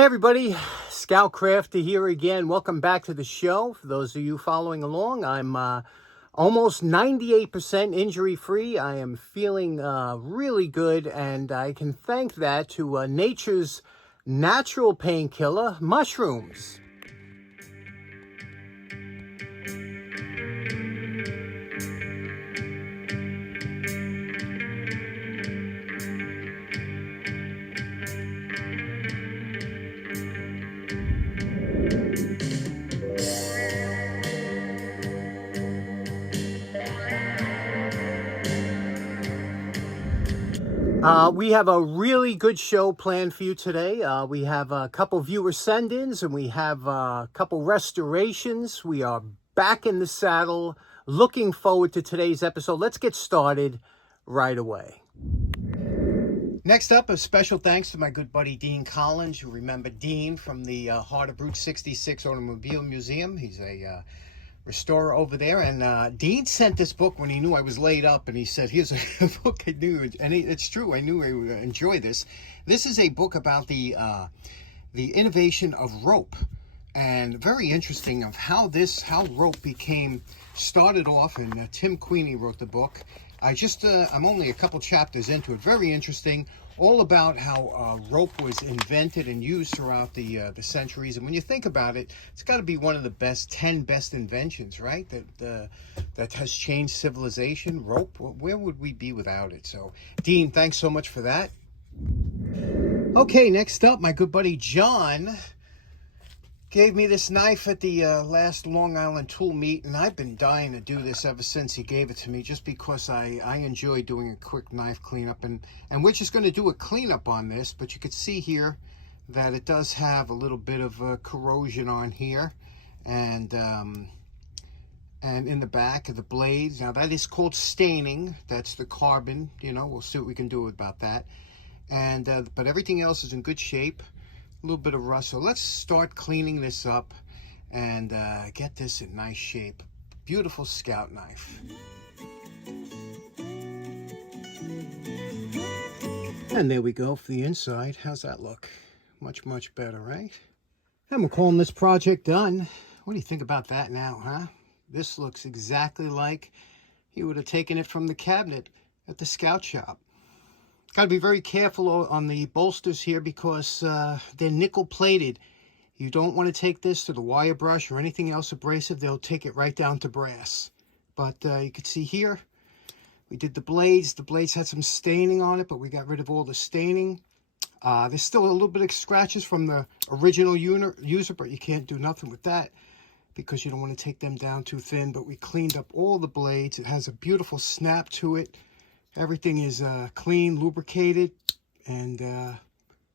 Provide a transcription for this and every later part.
Hey everybody, Scout Crafter here again. Welcome back to the show. For those of you following along, I'm almost 98% injury free. I am feeling really good, and I can thank that to nature's natural painkiller, mushrooms. We have a really good show planned for you today. We have a couple viewer send-ins, and we have a couple restorations. We are back in the saddle. Looking forward to today's episode. Let's get started right away. Next up, a special thanks to my good buddy Dean Collins. You remember Dean from the Heart of Route 66 Automobile Museum. He's a restorer over there, and Dean sent this book when he knew I was laid up, and he said, here's a book I knew, and it's true, I knew I would enjoy this. This is a book about the innovation of rope, and very interesting of how rope started off, and Tim Queenie wrote the book. I'm only a couple chapters into it. Very interesting, all about how rope was invented and used throughout the centuries. And when you think about it, it's got to be one of the 10 best inventions, right? That has changed civilization. Rope, where would we be without it? So, Dean, thanks so much for that. Okay, next up, my good buddy John gave me this knife at the last Long Island tool meet, and I've been dying to do this ever since he gave it to me, just because I enjoy doing a quick knife cleanup, and we're just going to do a cleanup on this. But you can see here that it does have a little bit of corrosion on here, and in the back of the blades. Now that is called staining. That's the carbon. We'll see what we can do about that. And but everything else is in good shape. A little bit of rust. So let's start cleaning this up and get this in nice shape. Beautiful Scout knife. And there we go for the inside. How's that look? Much, much better, right? And we're calling this project done. What do you think about that now, huh? This looks exactly like he would have taken it from the cabinet at the Scout shop. Got to be very careful on the bolsters here, because they're nickel plated. You don't want to take this to the wire brush or anything else abrasive. They'll take it right down to brass. But you can see here, we did the blades. The blades had some staining on it, but we got rid of all the staining. There's still a little bit of scratches from the original user, but you can't do nothing with that because you don't want to take them down too thin. But we cleaned up all the blades. It has a beautiful snap to it. Everything is clean, lubricated, and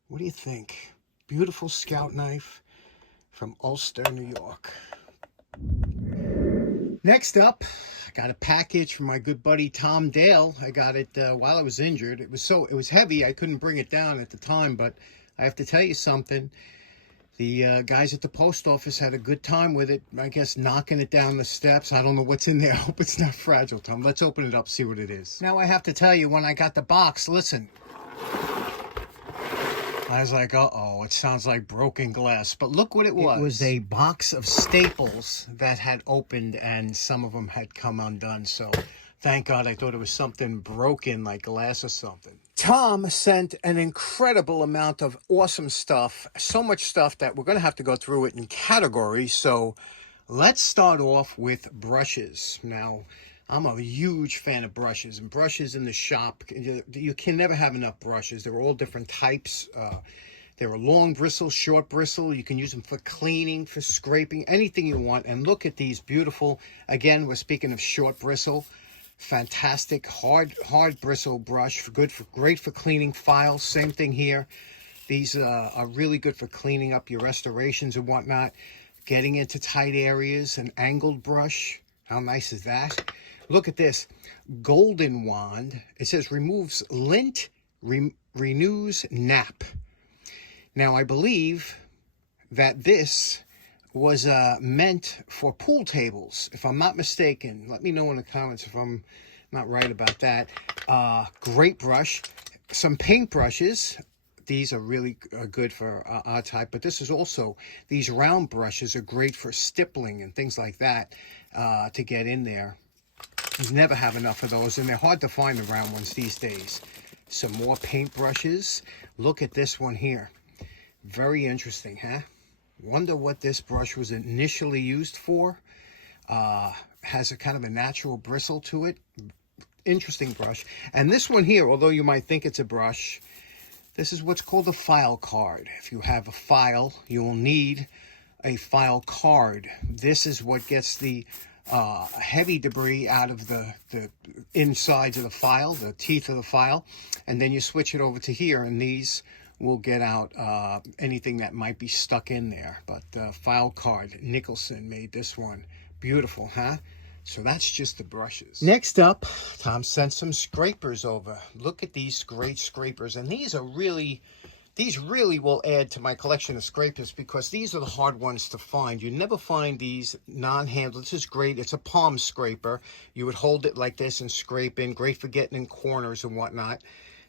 what do you think? Beautiful Scout knife from Ulster, New York. Next up, I got a package from my good buddy Tom Dale. I got it while I was injured. It was heavy. I couldn't bring it down at the time, but I have to tell you something. The guys at the post office had a good time with it, I guess, knocking it down the steps. I don't know what's in there. I hope it's not fragile, Tom. Let's open it up, see what it is. Now, I have to tell you, when I got the box, listen. I was like, uh-oh, it sounds like broken glass. But look what it was. It was a box of staples that had opened, and some of them had come undone. So, thank God, I thought it was something broken, like glass or something. Tom sent an incredible amount of awesome stuff, so much stuff that we're going to have to go through it in categories. So let's start off with brushes. Now, I'm a huge fan of brushes, and brushes in the shop, you can never have enough brushes. They're all different types. There are long bristle, short bristle. You can use them for cleaning, for scraping, anything you want. And look at these beautiful, again, we're speaking of short bristle. Fantastic hard bristle brush, great for cleaning files. Same thing here. These are really good for cleaning up your restorations and whatnot, getting into tight areas. An angled brush, how nice is that? Look at this golden wand. It says removes lint, renews nap. Now I believe that this was meant for pool tables, if I'm not mistaken. Let me know in the comments if I'm not right about that. Great brush. Some paint brushes. These are really good for our type, but this is also, these round brushes are great for stippling and things like that to get in there. You never have enough of those, and they're hard to find, the round ones these days. Some more paint brushes. Look at this one here. Very interesting, huh? Wonder what this brush was initially used for. Has a kind of a natural bristle to it. Interesting brush. And this one here, although you might think it's a brush, this is what's called a file card. If you have a file, you will need a file card. This is what gets the heavy debris out of the insides of the file, the teeth of the file, and then you switch it over to here, and these will get out anything that might be stuck in there. But file card, Nicholson made this one. Beautiful, huh? So that's just the brushes. Next up, Tom sent some scrapers over. Look at these great scrapers, and these really will add to my collection of scrapers, because these are the hard ones to find. You never find these non-handled. This is great. It's a palm scraper. You would hold it like this and scrape in. Great for getting in corners and whatnot.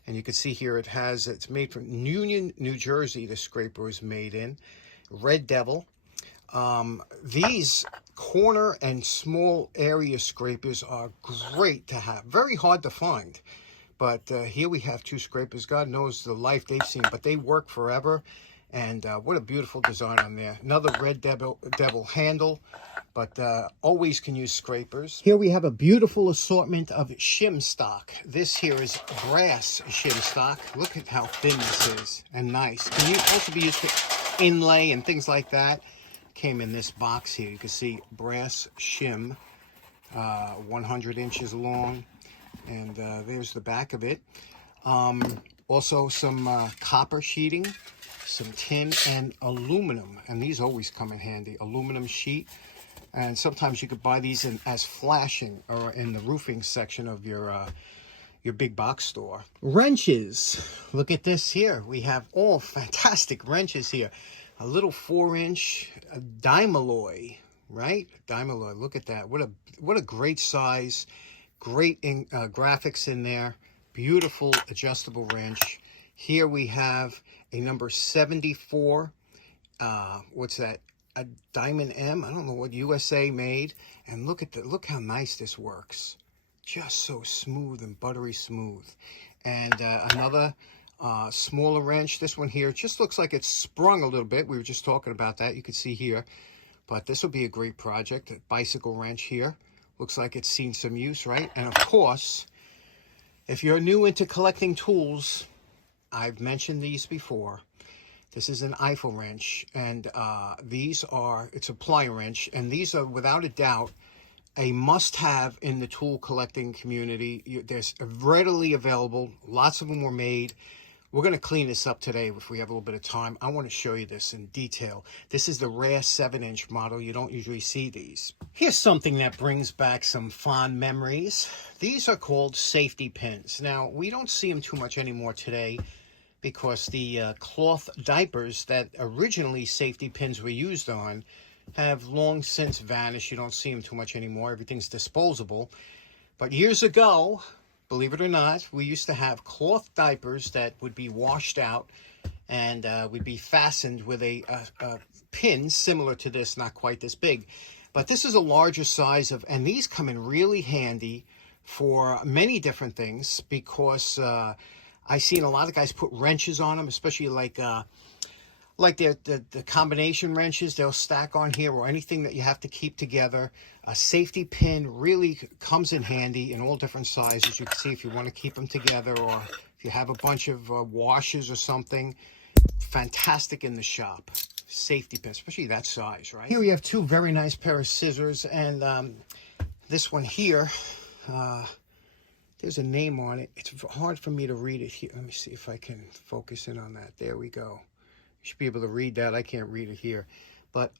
And you can see here it's made from Union, New Jersey. The scraper was made in. Red Devil. These corner and small area scrapers are great to have. Very hard to find. But here we have two scrapers. God knows the life they've seen, but they work forever. And what a beautiful design on there. Another Red Devil handle, but always can use scrapers. Here we have a beautiful assortment of shim stock. This here is brass shim stock. Look at how thin this is and nice. Can you also be used for inlay and things like that. Came in this box here. You can see brass shim, 100 inches long. And there's the back of it. Also some copper sheeting, some tin, and aluminum. And these always come in handy. Aluminum sheet. And sometimes you could buy these as flashing or in the roofing section of your big box store. Wrenches. Look at this here. We have all fantastic wrenches here. A little 4-inch Dymalloy, right? Dymalloy. Look at that. What a great size. Great graphics in there. Beautiful adjustable wrench. Here we have a number 74. What's that? A Diamond M. I don't know what, USA made. And look how nice this works. Just so smooth and buttery smooth. And another smaller wrench. This one here just looks like it's sprung a little bit. We were just talking about that. You can see here. But this will be a great project. A bicycle wrench here. Looks like it's seen some use, right? And of course, if you're new into collecting tools, I've mentioned these before. This is an Eiffel wrench, and it's a Plier wrench, and these are without a doubt a must-have in the tool collecting community. They're readily available. Lots of them were made. We're going to clean this up today if we have a little bit of time. I want to show you this in detail. This is the rare 7-inch model. You don't usually see these. Here's something that brings back some fond memories. These are called safety pins. Now, we don't see them too much anymore today because the cloth diapers that originally safety pins were used on have long since vanished. You don't see them too much anymore. Everything's disposable. But years ago, believe it or not, we used to have cloth diapers that would be washed out and would be fastened with a pin similar to this, not quite this big. But this is a larger size and these come in really handy for many different things, because I've seen a lot of guys put wrenches on them, especially like the combination wrenches they'll stack on here, or anything that you have to keep together. A safety pin really comes in handy in all different sizes. You can see if you want to keep them together, or if you have a bunch of washes or something. Fantastic in the shop. Safety pin, especially that size, right? Here we have two very nice pair of scissors, and this one here, there's a name on it. It's hard for me to read it here. Let me see if I can focus in on that. There we go. You should be able to read that. I can't read it here. But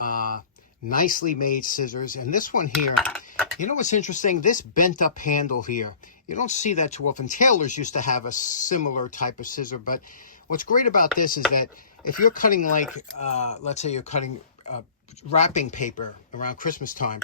nicely made scissors. And this one here, you know what's interesting? This bent up handle here. You don't see that too often. Tailors used to have a similar type of scissor. But what's great about this is that if you're cutting, like, let's say you're cutting wrapping paper around Christmas time,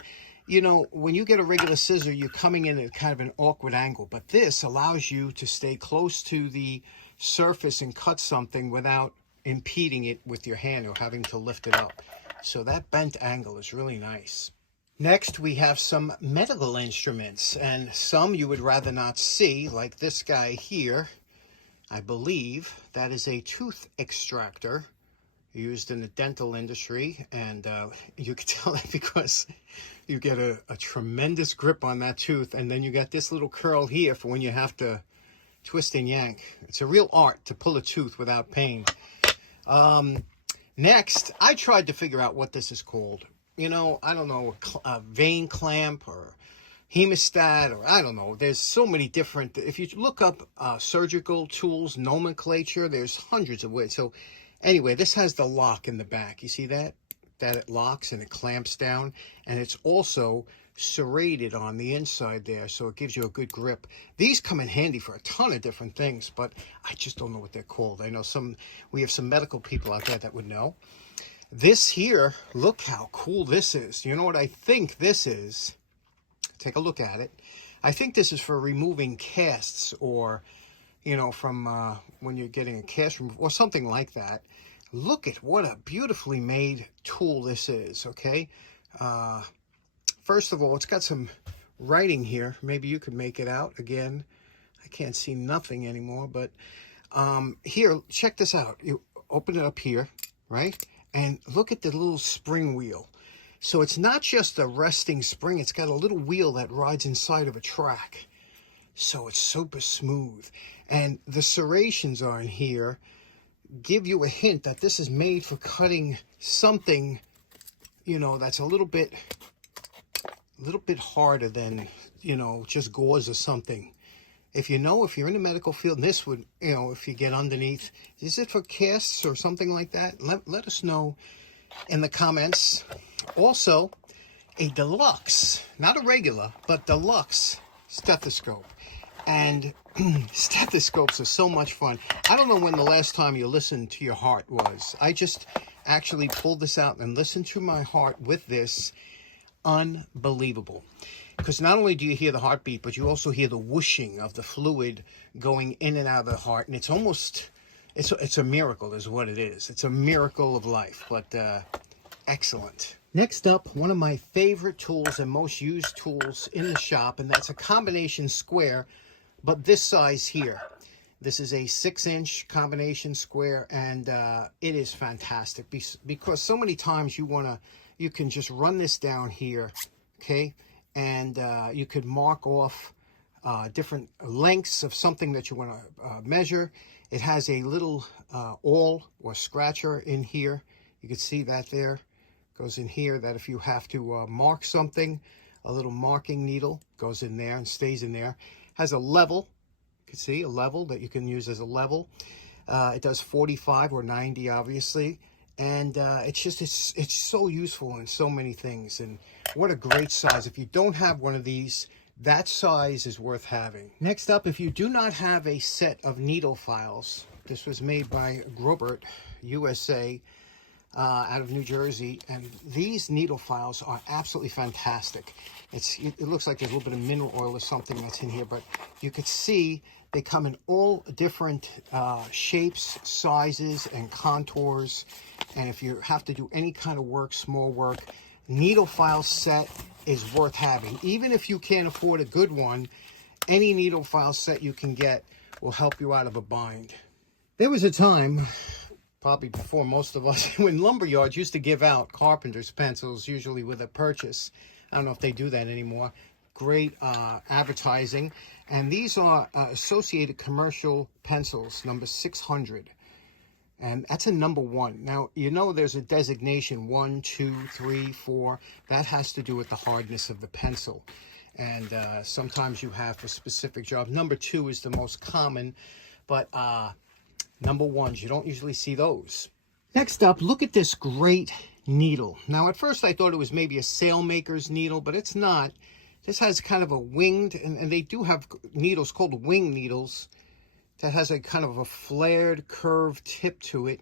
you know, when you get a regular scissor, you're coming in at kind of an awkward angle. But this allows you to stay close to the surface and cut something without impeding it with your hand or having to lift it up. So that bent angle is really nice. Next, we have some medical instruments, and some you would rather not see, like this guy here. I believe that is a tooth extractor used in the dental industry, and you can tell that because you get a tremendous grip on that tooth, and then you got this little curl here for when you have to twist and yank. It's a real art to pull a tooth without pain. Next, I tried to figure out what this is called. You know, I don't know, a vein clamp or hemostat, or I don't know. There's so many different, if you look up surgical tools nomenclature, there's hundreds of ways. So anyway, this has the lock in the back. You see that? That it locks and it clamps down, and it's also serrated on the inside there, so it gives you a good grip. These come in handy for a ton of different things, but I just don't know what they're called. I know we have some medical people out there that would know. This here, look how cool this is. You know what I think this is? Take a look at it. I think this is for removing casts, or, you know, from when you're getting a cast removed or something like that. Look at what a beautifully made tool this is, okay? First of all, it's got some writing here. Maybe you could make it out. Again, I can't see nothing anymore, but here, check this out. You open it up here, right? And look at the little spring wheel. So it's not just a resting spring, it's got a little wheel that rides inside of a track. So it's super smooth. And the serrations on here give you a hint that this is made for cutting something, you know, that's a little bit harder than, you know, just gauze or something. If you're in the medical field, and this would, you know, if you get underneath, is it for casts or something like that? Let us know in the comments. Also, a deluxe, not a regular, but deluxe stethoscope. And stethoscopes are so much fun. I don't know when the last time you listened to your heart was. I just actually pulled this out and listened to my heart with this. Unbelievable. Because not only do you hear the heartbeat, but you also hear the whooshing of the fluid going in and out of the heart. And it's almost, it's a miracle is what it is. It's a miracle of life, but excellent. Next up, one of my favorite tools and most used tools in the shop, and that's a combination square, but this size here. This is a 6-inch combination square, and it is fantastic because so many times you can just run this down here, okay? And you could mark off different lengths of something that you want to measure. It has a little awl or scratcher in here. You can see that there. Goes in here, that if you have to mark something, a little marking needle goes in there and stays in there. Has a level. You can see a level that you can use as a level. It does 45 or 90, obviously. And it's so useful in so many things. And what a great size. If you don't have one of these, that size is worth having. Next up, if you do not have a set of needle files, this was made by Grobert, USA, out of New Jersey, and these needle files are absolutely fantastic. It looks like there's a little bit of mineral oil or something that's in here, but you could see they come in all different shapes, sizes, and contours. And if you have to do any kind of work, small work, needle file set is worth having. Even if you can't afford a good one, any needle file set you can get will help you out of a bind. There was a time, probably before most of us, when lumber yards used to give out carpenter's pencils, usually with a purchase. I don't know if they do that anymore. Great advertising. And these are Associated Commercial Pencils, number 600. And that's a number 1. Now, you know there's a designation 1, 2, 3, 4. That has to do with the hardness of the pencil. And sometimes you have for specific jobs. Number 2 is the most common, but number 1s, you don't usually see those. Next up, look at this great needle. Now, at first I thought it was maybe a sailmaker's needle, but it's not. This has kind of a winged, and they do have needles called wing needles that has a kind of a flared, curved tip to it.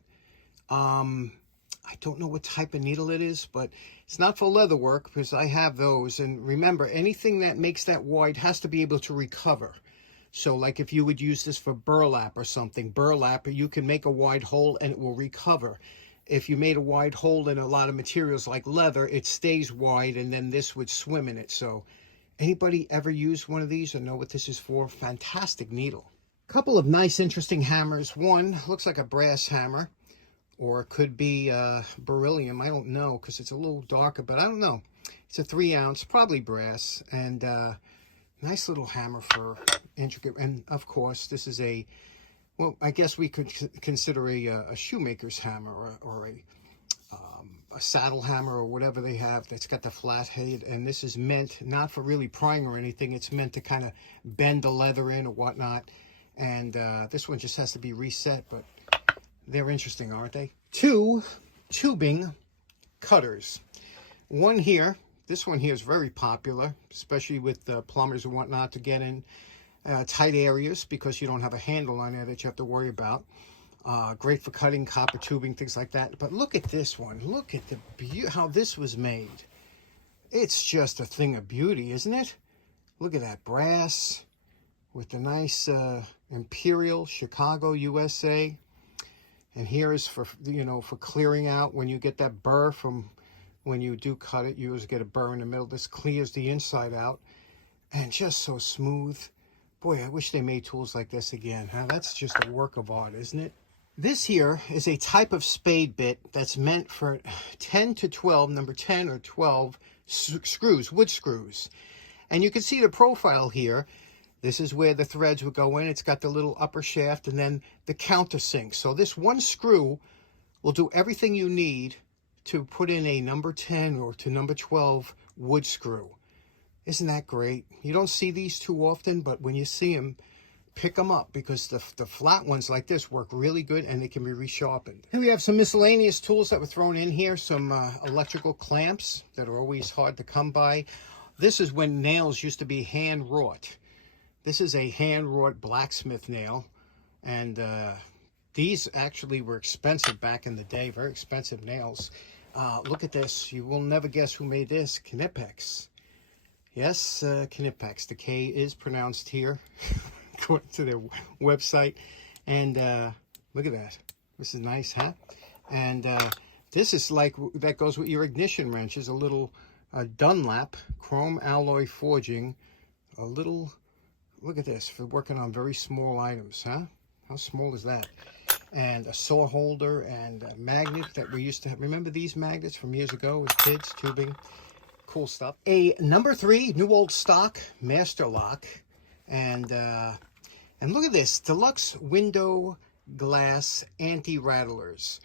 I don't know what type of needle it is, but it's not for leather work because I have those. And remember, anything that makes that wide has to be able to recover. So like if you would use this for burlap or something, burlap, you can make a wide hole and it will recover. If you made a wide hole in a lot of materials like leather, it stays wide and then this would swim in it. So anybody ever used one of these or know what this is for? Fantastic needle. Couple of nice interesting hammers. One looks like a brass hammer, or it could be beryllium. I don't know because it's a little darker, but I don't know. It's a 3 ounce, probably brass, and nice little hammer for intricate. And of course, this is a, well, I guess we could consider a shoemaker's hammer, or a saddle hammer, or whatever they have that's got the flat head. And this is meant not for really prying or anything. It's meant to kind of bend the leather in or whatnot. And this one just has to be reset, but they're interesting, aren't they? 2 tubing cutters. One here. This one here is very popular, especially with plumbers and whatnot, to get in tight areas because you don't have a handle on there that you have to worry about. Great for cutting copper tubing, things like that. But look at this one. Look at how this was made. It's just a thing of beauty, isn't it? Look at that brass with the nice Imperial, Chicago, USA. And here is for, you know, for clearing out when you get that burr from when you do cut it. You always get a burr in the middle. This clears the inside out, and just so smooth. Boy, I wish they made tools like this again. Huh? That's just a work of art, isn't it? This here is a type of spade bit that's meant for 10 to 12, number 10 or 12 screws, wood screws. And you can see the profile here. This is where the threads would go in. It's got the little upper shaft and then the countersink. So this one screw will do everything you need to put in a number 10 or to number 12 wood screw. Isn't that great? You don't see these too often, but when you see them, pick them up, because the flat ones like this work really good and they can be resharpened. Here we have some miscellaneous tools that were thrown in here. Some electrical clamps that are always hard to come by. This is when nails used to be hand wrought. This is a hand-wrought blacksmith nail, and these actually were expensive back in the day, very expensive nails. Look at this. You will never guess who made this. Knipex. Yes, Knipex. The K is pronounced here, according to their website. And look at that. This is nice, huh? And this is like, that goes with your ignition wrenches, a little Dunlap chrome alloy forging, a little... Look at this, for working on very small items, huh? How small is that? And a saw holder and a magnet that we used to have. Remember these magnets from years ago as kids, tubing? Cool stuff. A number 3, new old stock, master lock. And look at this, deluxe window glass anti-rattlers.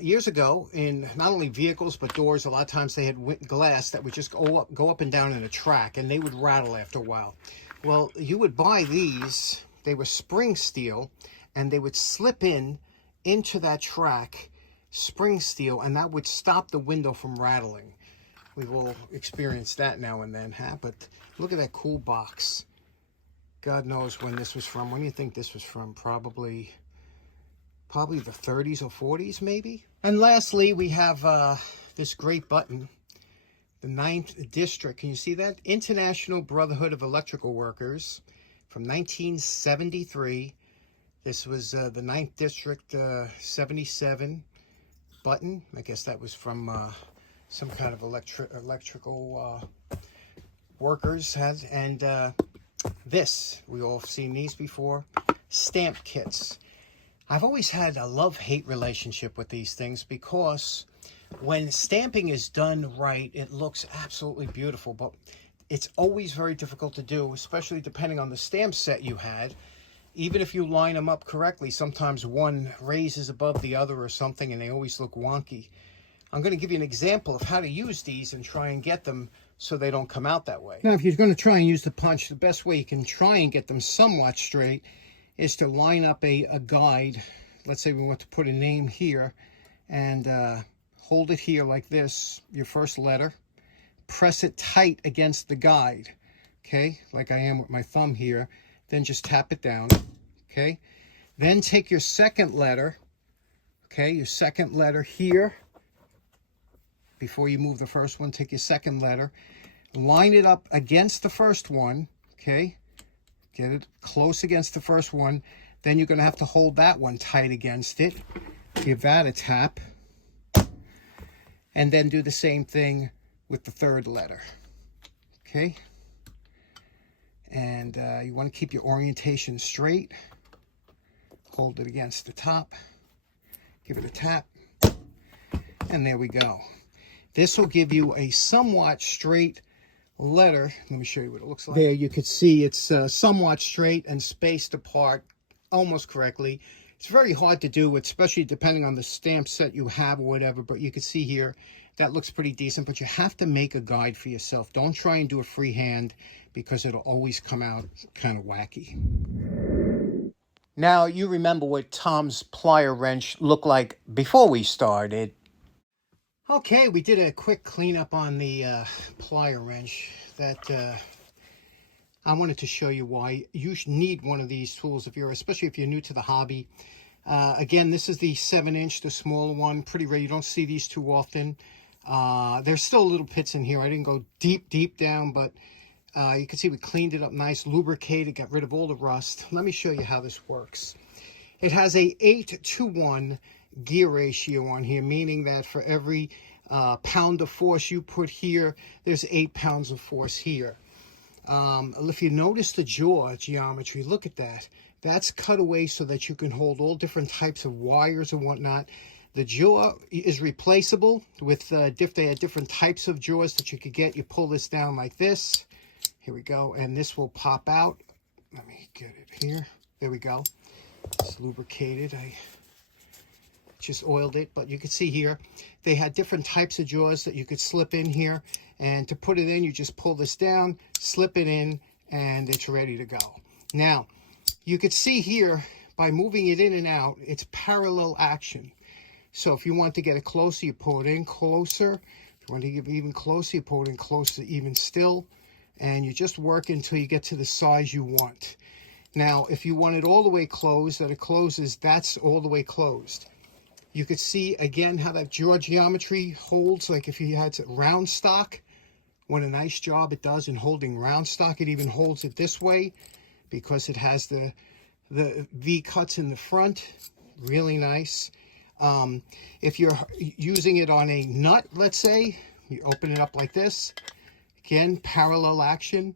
Years ago, in not only vehicles but doors, a lot of times they had glass that would just go up and down in a track, and they would rattle after a while. Well, you would buy these. They were spring steel, and they would slip into that track, spring steel, and that would stop the window from rattling. We've all experienced that now and then, huh? But look at that cool box. God knows when this was from. When do you think this was from? Probably the 30s or 40s, maybe. And lastly, we have this great button. The 9th District, can you see that? International Brotherhood of Electrical Workers from 1973. This was the 9th District 77 button. I guess that was from some kind of electrical workers. And this, we all have seen these before, stamp kits. I've always had a love-hate relationship with these things, because when stamping is done right, it looks absolutely beautiful, but it's always very difficult to do, especially depending on the stamp set you had. Even if you line them up correctly, sometimes one raises above the other or something, and they always look wonky. I'm going to give you an example of how to use these and try and get them so they don't come out that way. Now, if you're going to try and use the punch, the best way you can try and get them somewhat straight is to line up a guide. Let's say we want to put a name here, and hold it here like this, your first letter. Press it tight against the guide, okay? Like I am with my thumb here. Then just tap it down, okay? Then take your second letter, okay? Your second letter here. Before you move the first one, take your second letter. Line it up against the first one, okay? Get it close against the first one. Then you're going to have to hold that one tight against it. Give that a tap. And then do the same thing with the third letter. Okay? And you want to keep your orientation straight. Hold it against the top. Give it a tap. And there we go. This will give you a somewhat straight letter. Let me show you what it looks like. There you can see it's somewhat straight and spaced apart almost correctly. It's very hard to do, especially depending on the stamp set you have or whatever, but you can see here that looks pretty decent, but you have to make a guide for yourself. Don't try and do a freehand because it'll always come out kind of wacky. Now, you remember what Tom's plier wrench looked like before we started. Okay, we did a quick cleanup on the plier wrench. That I wanted to show you why you need one of these tools, especially if you're new to the hobby. Again, this is the 7-inch, the smaller one, pretty rare. You don't see these too often. There's still little pits in here. I didn't go deep down, but you can see we cleaned it up nice, lubricated, got rid of all the rust. Let me show you how this works. It has a 8-to-1 gear ratio on here, meaning that for every pound of force you put here, there's 8 pounds of force here. If you notice the jaw geometry, look at that. That's cut away so that you can hold all different types of wires and whatnot. The jaw is replaceable with they had different types of jaws that you could get. You pull this down like this. Here we go, and this will pop out. Let me get it here. There we go. It's lubricated. I just oiled it, but you can see here they had different types of jaws that you could slip in here, and to put it in, you just pull this down, slip it in, and it's ready to go. Now, you could see here by moving it in and out, it's parallel action. So if you want to get it closer, you pull it in closer. If you want to get even closer, you pull it in closer, even still, and you just work until you get to the size you want. Now, if you want it all the way closed, that it closes, that's all the way closed. You could see, again, how that jaw geometry holds, like if you had round stock, what a nice job it does in holding round stock. It even holds it this way because it has the V cuts in the front. Really nice. If you're using it on a nut, let's say, you open it up like this. Again, parallel action.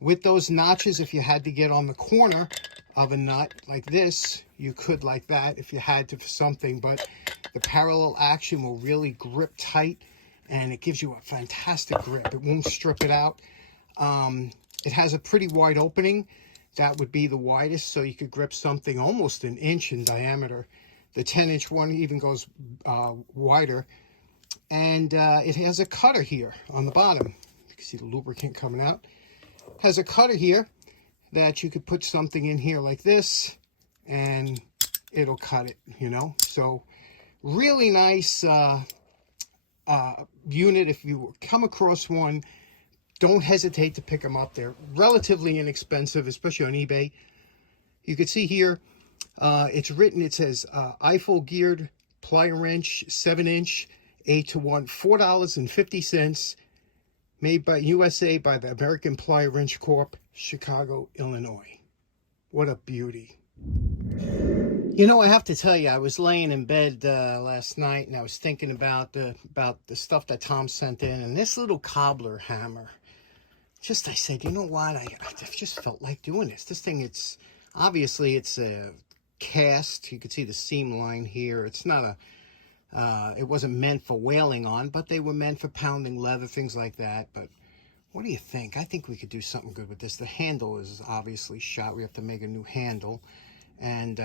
With those notches, if you had to get on the corner of a nut like this, you could like that if you had to for something, but the parallel action will really grip tight and it gives you a fantastic grip. It won't strip it out. It has a pretty wide opening. That would be the widest, so you could grip something almost an inch in diameter. The 10-inch one even goes wider. And it has a cutter here on the bottom. You can see the lubricant coming out. Has a cutter here that you could put something in here like this and it'll cut it, you know. So really nice unit. If you come across one, don't hesitate to pick them up. They're relatively inexpensive, especially on eBay. You can see here, it's written, it says Eiffel geared plier wrench, 7-inch, 8-to-1, $4.50. Made by USA by the American Plier Wrench Corp, Chicago, Illinois. What a beauty. You know, I have to tell you, I was laying in bed last night and I was thinking about the stuff that Tom sent in, and this little Cobbler hammer. I said, you know what? I just felt like doing this. This thing, it's obviously it's a cast. You can see the seam line here. It's not a it wasn't meant for whaling on, but they were meant for pounding leather, things like that. But what do you think? I think we could do something good with this. The handle is obviously shot. We have to make a new handle. And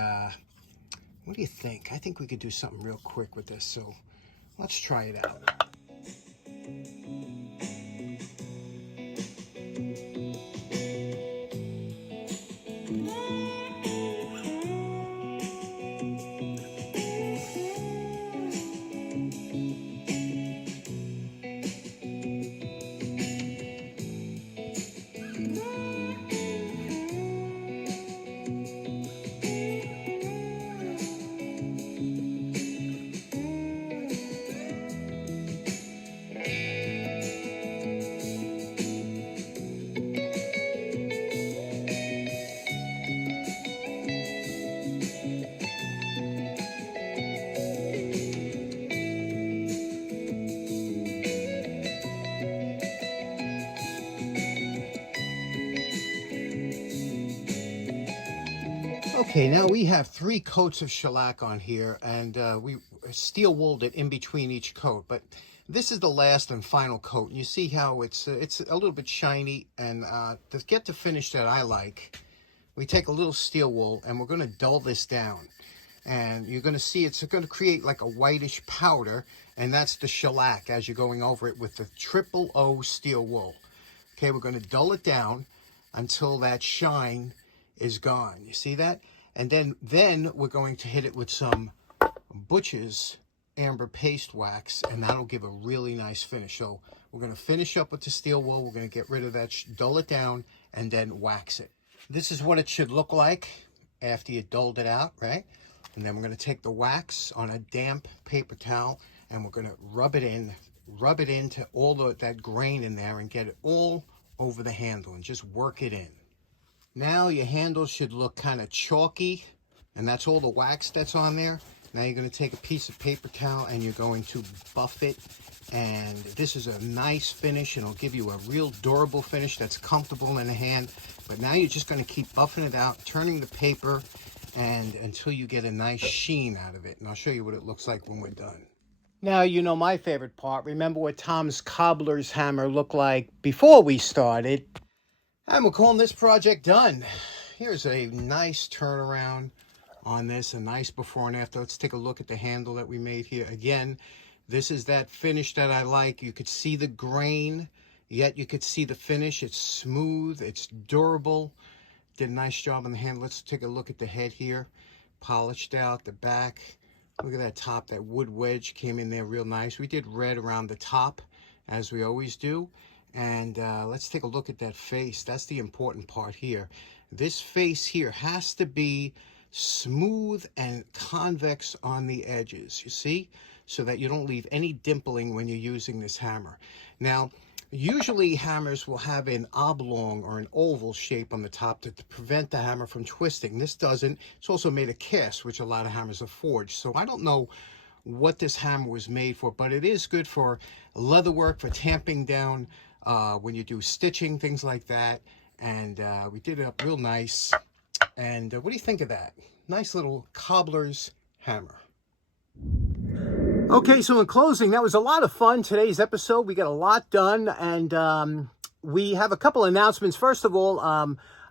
what do you think? I think we could do something real quick with this. So let's try it out. Okay, now we have 3 coats of shellac on here, and we steel wooled it in between each coat. But this is the last and final coat. You see how it's a little bit shiny, and to get the finish that I like, we take a little steel wool and we're going to dull this down. And you're going to see it's going to create like a whitish powder, and that's the shellac as you're going over it with the 000 steel wool. Okay, we're going to dull it down until that shine is gone. You see that? And then we're going to hit it with some Butch's amber paste wax, and that'll give a really nice finish. So we're going to finish up with the steel wool. We're going to get rid of that, dull it down, and then wax it. This is what it should look like after you dulled it out, right? And then we're going to take the wax on a damp paper towel, and we're going to rub it into all that grain in there and get it all over the handle and just work it in. Now your handle should look kind of chalky, and that's all the wax that's on there. Now you're going to take a piece of paper towel and you're going to buff it, and this is a nice finish, and it'll give you a real durable finish that's comfortable in the hand. But now you're just going to keep buffing it out, turning the paper, and until you get a nice sheen out of it. And I'll show you what it looks like when we're done. Now, you know my favorite part. Remember what Tom's Cobbler's hammer looked like before we started. And we're calling this project done. Here's a nice turnaround on this, a nice before and after. Let's take a look at the handle that we made here. Again, this is that finish that I like. You could see the grain, yet you could see the finish. It's smooth, it's durable. Did a nice job on the handle. Let's take a look at the head here. Polished out the back. Look at that top, that wood wedge came in there real nice. We did red around the top, as we always do. And let's take a look at that face. That's the important part here. This face here has to be smooth and convex on the edges, you see? So that you don't leave any dimpling when you're using this hammer. Now, usually hammers will have an oblong or an oval shape on the top to prevent the hammer from twisting. This doesn't. It's also made of cast, which a lot of hammers are forged. So I don't know what this hammer was made for, but it is good for leather work, for tamping down when you do stitching, things like that. And we did it up real nice. And what do you think of that? Nice little Cobbler's hammer. Okay, so in closing, that was a lot of fun. Today's episode, we got a lot done, and we have a couple announcements. First of all,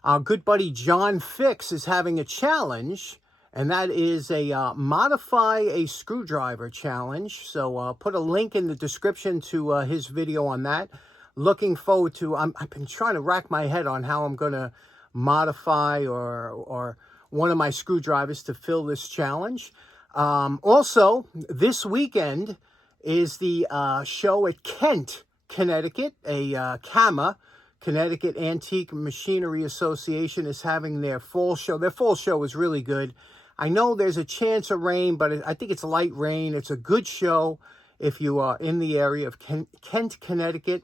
our good buddy John Fix is having a challenge, and that is a modify a screwdriver challenge. So put a link in the description to his video on that. Looking forward to, I've been trying to rack my head on how I'm going to modify or one of my screwdrivers to fill this challenge. Also, this weekend is the show at Kent, Connecticut. A CAMA, Connecticut Antique Machinery Association, is having their fall show. Their fall show is really good. I know there's a chance of rain, but I think it's light rain. It's a good show if you are in the area of Kent, Connecticut.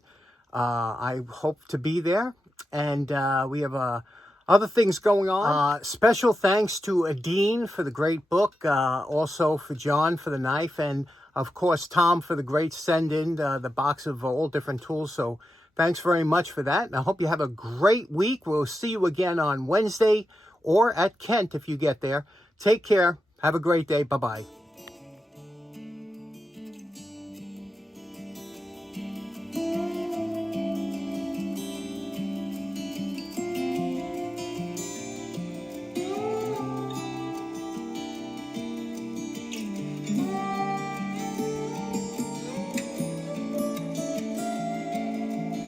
I hope to be there. And we have other things going on. Special thanks to Adine for the great book. Also for John for the knife. And, of course, Tom for the great send-in, the box of all different tools. So thanks very much for that. And I hope you have a great week. We'll see you again on Wednesday or at Kent if you get there. Take care. Have a great day. Bye-bye.